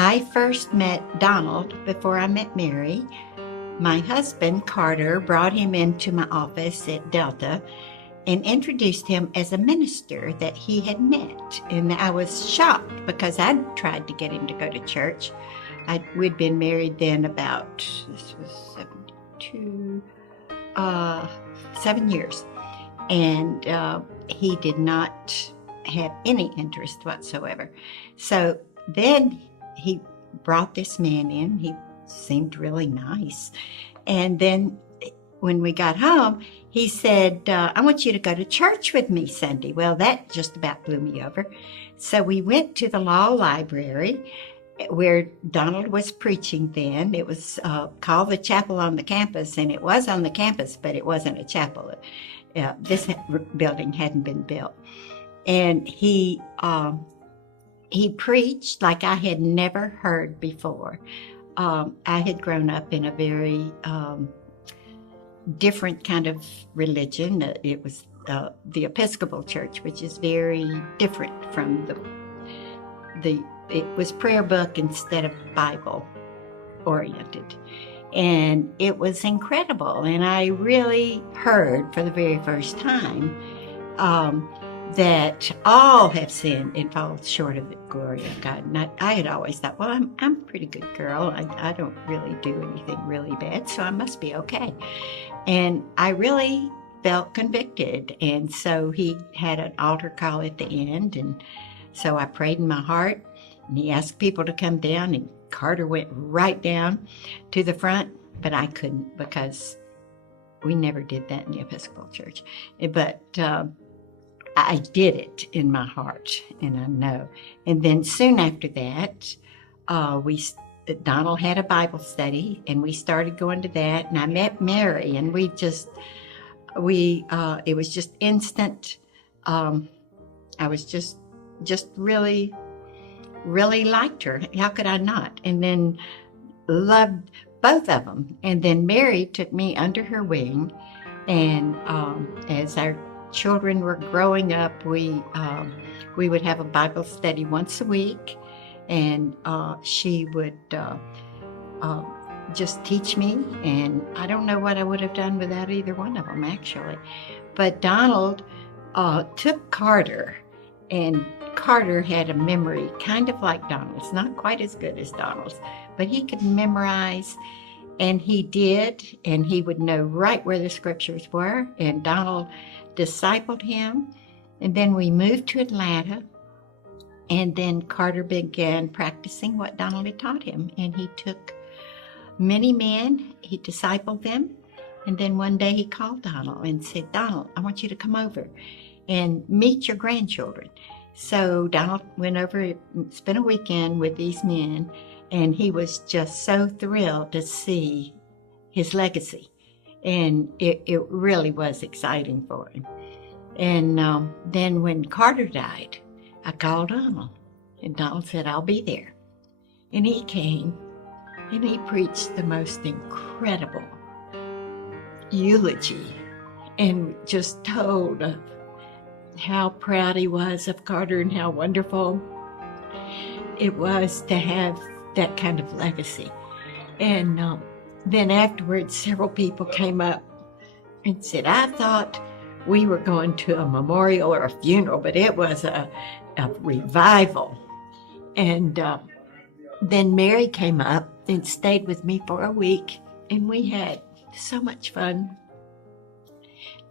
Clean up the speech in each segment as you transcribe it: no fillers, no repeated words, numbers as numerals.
I first met Donald before I met Mary. My husband, Carter, brought him into my office at Delta and introduced him as a minister that he had met. And I was shocked because I'd tried to get him to go to church. We'd been married then about, this was 72, 7 years. And he did not have any interest whatsoever. So then he brought this man in. He seemed really nice. And then when we got home, he said, I want you to go to church with me Sunday. Well, that just about blew me over. So we went to the law library where Donald was preaching then. It was called the chapel on the campus, and it was on the campus, but it wasn't a chapel. This building hadn't been built. And he preached like I had never heard before. I had grown up in a very different kind of religion. It was the Episcopal Church, which is very different from it was prayer book instead of Bible oriented. And it was incredible. And I really heard for the very first time that all have sinned and fall short of the glory of God. And I had always thought, well, I'm a pretty good girl. I don't really do anything really bad, so I must be okay. And I really felt convicted. And so he had an altar call at the end. And so I prayed in my heart, and he asked people to come down, and Carter went right down to the front, but I couldn't because we never did that in the Episcopal Church. But I did it in my heart, and I know. And then soon after that, Donald had a Bible study, and we started going to that, and I met Mary, and it was just instant. I was just really, really liked her. How could I not? And then loved both of them. And then Mary took me under her wing, and as our children were growing up, we would have a Bible study once a week, and she would just teach me, and I don't know what I would have done without either one of them, actually. But Donald took Carter, and Carter had a memory kind of like Donald's, not quite as good as Donald's, but he could memorize, and he did, and he would know right where the scriptures were, and Donald discipled him. And then we moved to Atlanta, and then Carter began practicing what Donald had taught him, and he took many men, he discipled them, and then one day he called Donald and said, Donald, I want you to come over and meet your grandchildren. So Donald went over, spent a weekend with these men, and he was just so thrilled to see his legacy. And it really was exciting for him. And then when Carter died, I called Donald, and Donald said, I'll be there. And he came, and he preached the most incredible eulogy, and just told of how proud he was of Carter and how wonderful it was to have that kind of legacy. And then afterwards, several people came up and said, I thought we were going to a memorial or a funeral, but it was a revival. And then Mary came up and stayed with me for a week, and we had so much fun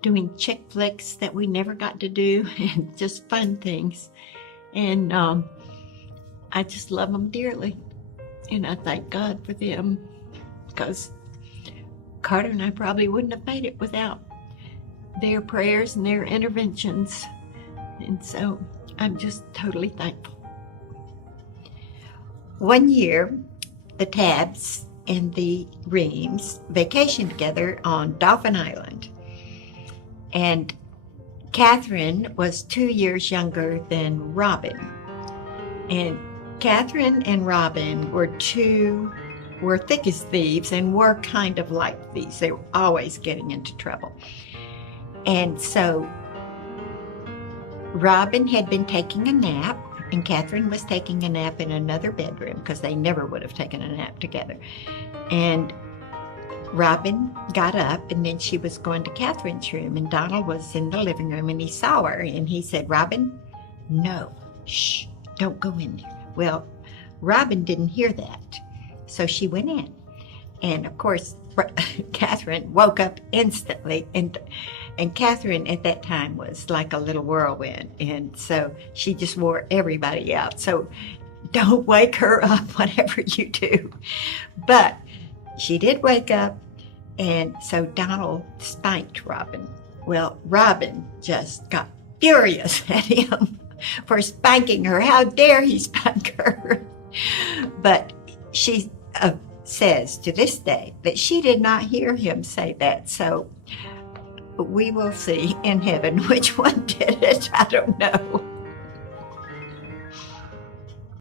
doing chick flicks that we never got to do, and just fun things. And I just love them dearly, and I thank God for them, because Carter and I probably wouldn't have made it without their prayers and their interventions. And so I'm just totally thankful. One year, the Tabbs and the Reames vacationed together on Dauphin Island. And Catherine was 2 years younger than Robin. And Catherine and Robin were thick as thieves, and were kind of like thieves. They were always getting into trouble. And so Robin had been taking a nap, and Catherine was taking a nap in another bedroom because they never would have taken a nap together. And Robin got up, and then she was going to Catherine's room, and Donald was in the living room, and he saw her, and he said, "Robin, no, shh, don't go in there." Well, Robin didn't hear that, so she went in. And of course, Catherine woke up instantly, and Catherine at that time was like a little whirlwind, and so she just wore everybody out. So don't wake her up, whatever you do. But she did wake up, and so Donald spanked Robin. Well, Robin just got furious at him for spanking her. How dare he spank her? But she says to this day that she did not hear him say that. So we will see in heaven which one did it. I don't know.